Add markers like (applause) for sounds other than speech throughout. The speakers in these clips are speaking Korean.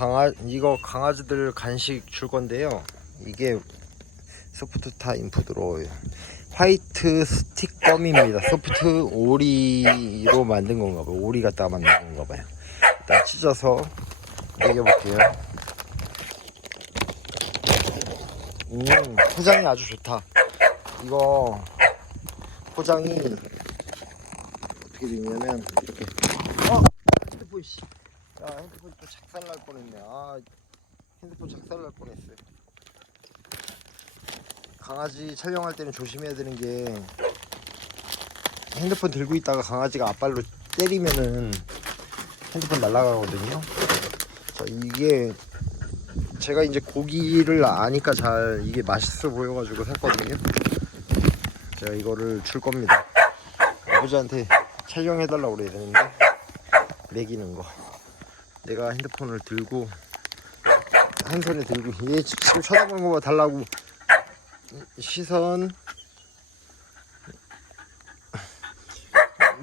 강아 이거 강아지들 간식 줄 건데요. 이게 소프트 타임 푸드로 화이트 스틱 껌입니다. 소프트 오리로 만든 건가 봐요. 오리 갖다가 만든 건가 봐요. 일단 찢어서 먹여 볼게요. 음, 포장이 아주 좋다. 이거 포장이 어떻게 되냐면 이렇게 어 씨. 야 핸드폰 또 작살 날 뻔했네. 아 핸드폰 작살 날 뻔했어요. 강아지 촬영할 때는 조심해야 되는 게 핸드폰 들고 있다가 강아지가 앞발로 때리면은 핸드폰 날아가거든요. 자 이게 제가 이제 고기를 아니까 잘 이게 맛있어 보여가지고 샀거든요. 제가 이거를 줄 겁니다. 아버지한테 촬영해달라고 그래야 되는데 먹이는 거. 내가 핸드폰을 들고 한 손에 들고 얘 지금 쳐다보는 거봐 달라고. 시선.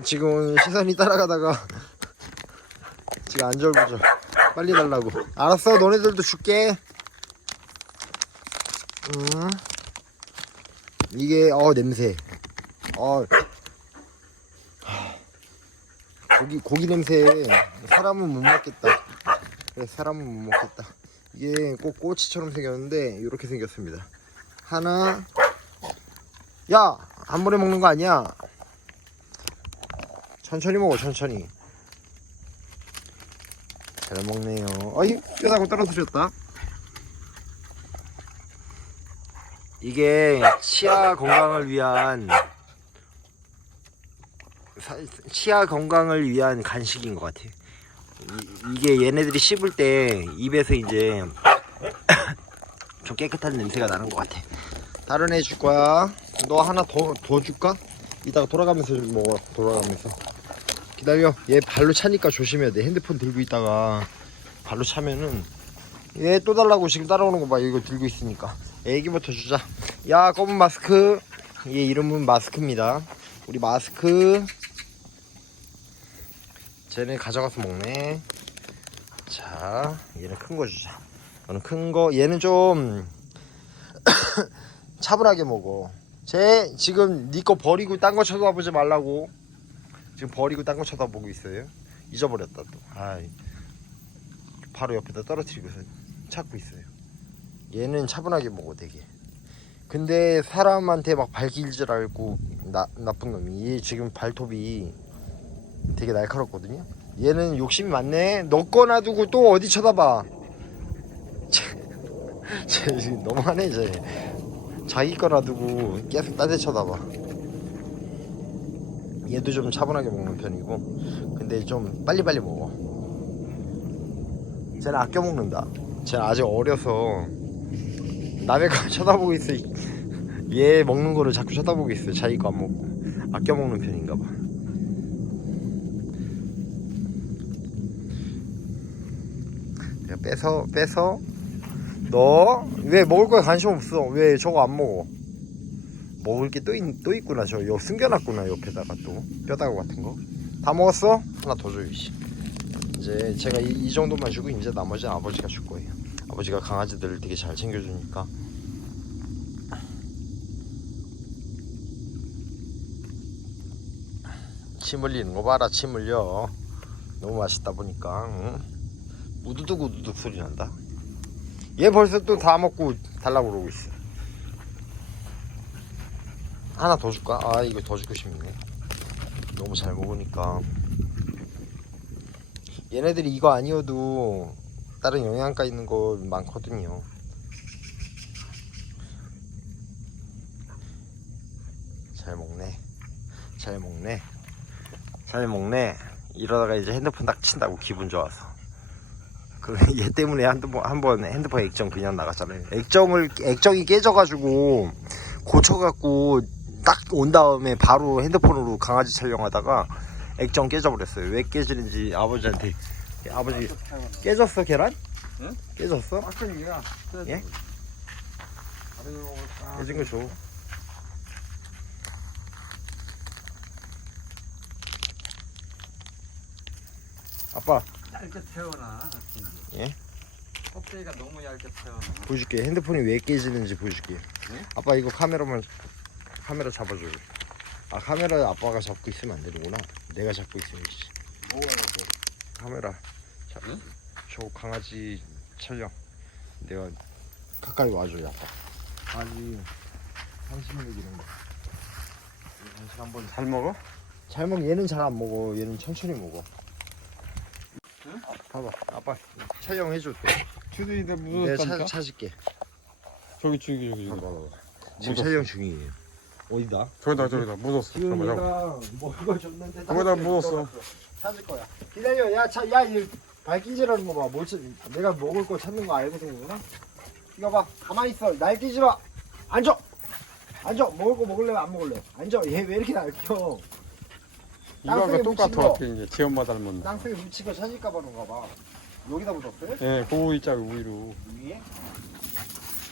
지금 시선이 따라가다가 지금 안절부절 빨리 달라고. 알았어 너네들도 줄게. 음 이게 어 냄새. 어. 고기 고기 냄새. 사람은 못 먹겠다 사람은 못 먹겠다. 이게 꼭 꼬치처럼 생겼는데 이렇게 생겼습니다. 하나 야 한 번에 먹는 거 아니야? 천천히 먹어 천천히. 잘 먹네요. 어이 뼈다고 떨어뜨렸다. 이게 치아 건강을 위한 사- 치아 건강을 위한 간식인 것 같아요 이, 게 얘네들이 씹을 때 입에서 이제 (coughs) 좀 깨끗한 냄새가 나는 것 같아. 다른 애 줄 거야. 너 하나 더, 더 줄까? 이따가 돌아가면서 좀 먹어 돌아가면서. 기다려. 얘 발로 차니까 조심해야 돼. 핸드폰 들고 있다가 발로 차면은 얘 또 달라고 지금 따라오는 거 봐. 이거 들고 있으니까. 애기부터 주자. 야 검은 마스크. 얘 이름은 마스크입니다. 우리 마스크 쟤네 가져가서 먹네. 자 얘는 큰 거 주자. 너는 큰 거 얘는 좀 (coughs) 차분하게 먹어. 쟤 지금 니거 버리고 딴 거 쳐다보지 말라고. 지금 버리고 딴 거 쳐다보고 있어요. 잊어버렸다 또. 아이 바로 옆에다 떨어뜨리고서 찾고 있어요. 얘는 차분하게 먹어 되게. 근데 사람한테 막 발길 줄 알고 나, 나쁜 놈이. 얘 지금 발톱이 되게 날카롭거든요. 얘는 욕심이 많네. 너거 놔두고 또 어디 쳐다봐. 너무하네 쟤. 자기 거 놔두고 계속 딴데 쳐다봐. 얘도 좀 차분하게 먹는 편이고. 근데 좀 빨리빨리 먹어. 쟤는 아껴 먹는다. 쟤는 아직 어려서 남의 거 (laughs) 쳐다보고 있어 얘 먹는 거를 자꾸 쳐다보고 있어. 자기 거 안 먹고. 아껴 먹는 편인가 봐 내가 빼서 빼서 너 왜 먹을 거에 관심 없어. 왜 저거 안 먹어? 먹을 게 또 또 있구나 저. 여기 숨겨놨구나 옆에다가 또. 뼈다구 같은 거. 다 먹었어? 하나 더 줘요 씨. 이제 제가 이, 이 정도만 주고 이제 나머지는 아버지가 줄 거예요. 아버지가 강아지들을 되게 잘 챙겨주니까. 침 흘리는 거 봐라 침 흘려. 너무 맛있다 보니까 응? 우두둑 우두둑 소리 난다? 얘 벌써 또 다 먹고 달라고 그러고 있어. 하나 더 줄까? 아 이거 더 주고 싶네. 너무 잘 먹으니까. 얘네들이 이거 아니어도 다른 영양가 있는 거 많거든요. 잘 먹네. 잘 먹네. 잘 먹네. 이러다가 이제 핸드폰 딱 친다고 기분 좋아서 그 (laughs) 얘 때문에 한번 한번 핸드폰 액정 그냥 나갔잖아요 액정을 액정이 깨져가지고 고쳐갖고 딱 온 다음에 바로 핸드폰으로 강아지 촬영하다가 액정 깨져버렸어요 왜 깨지는지 아버지한테 아버지 깨졌어 계란? 응? 깨졌어? 빡센이야. 예? 깨진 거 줘. 아빠 짧게 태워놔. 예? 껍데기가 너무 얇게 펴. 보여줄게 핸드폰이 왜 깨지는지 보여줄게 네? 아빠 이거 카메라만 카메라 잡아줘 아 카메라 아빠가 잡고 있으면 안 되는구나 내가 잡고 씨. 뭐가 카메라 자, 응? 저 강아지 촬영 내가 가까이 와줘 아빠 강아지 한식 먹이는 거 한식 한번 잘 먹어? 잘 먹 얘는 잘 안 먹어 얘는 천천히 먹어 응? 봐봐 아빠 촬영해줘. 또 주둥이 내 내가 차, 찾을게. 저기 저기 저기 봐봐 저기. 봐봐 지금 묻었어. 촬영 중이에요. 어디다? 저기다 저기다. 묻었어. 지금 잠깐만, 잠깐만. 먹어 줬는데 거기다 묻었어. 찾을 거야. 기다려 야야이 발기질하는 거봐. 뭘 찾... 내가 먹을 거 찾는 거 알고 생거구나. 이거 봐 가만히 있어. 날뛰지 마 앉아. 앉아. 먹을 거 먹을래 안 먹을래? 앉아. 얘 왜 이렇게 날뛰어 이거하고 땅속에 똑같아 묻힌 거. 같아 이제 지 엄마 닮았나. 땅속에 묻히고 찾을까 봐 그런가 봐 여기다 묻었어요? 예, 그거 있잖아 위로. 위에?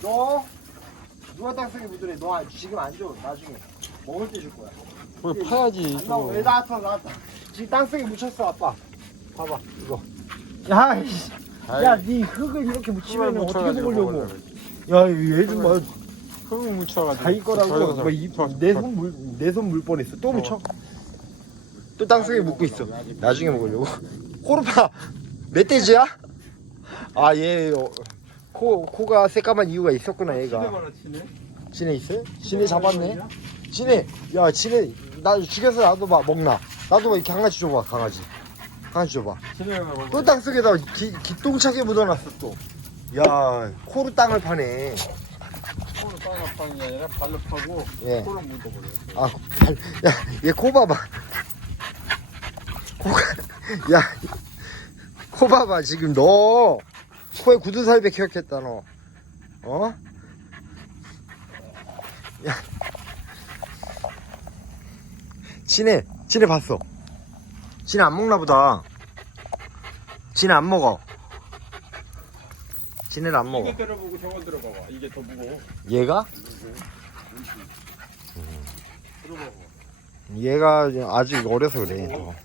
너 누가 땅속에 묻으래 너 아- 지금 안 줘 나중에 먹을 때 줄 거야 거기 파야지. 안 나와 왜 나왔어 나왔다 지금 땅속에 묻혔어 아빠 봐봐 이거 야 이씨 야네 흙을 이렇게 묻히면 어떻게 먹으려고 야 얘좀 봐. 흙 묻혀가지고. 자기 거라고 저기다, 저기다. 저, 저. 뭐내손 물 내 손 물 뻔했어 또 묻혀 또 땅속에 묻고 있어 나중에 먹으려고 코르파 멧돼지야? 아 얘 코, 코가 새까만 이유가 있었구나 얘가. 지네 있어요? 지네 잡았네 지네 야 지네 나 죽여서 나도 봐 먹나 나도 봐, 이 강아지 줘봐 강아지 강아지 줘봐. 또 땅속에다 기, 기똥차게 묻어놨어 또 야 코로 땅을 파네 코로 땅을 파는 게 아니라 발로 파고 예. 코로 묻어버려. 아, 발, 야, 얘 코 봐봐. (laughs) 야, 코 봐봐. 지금 너 코에 구두살배 기억했다 너. 어? 야, 지네, 지네 봤어. 지네 안 먹나 보다. 지네 안 먹어. 지네는 안 먹어. 이거 들어보고 저거 들어봐봐. 이게 더 무거워. 얘가? 들어봐봐. 얘가 아직 어려서 그래. 더.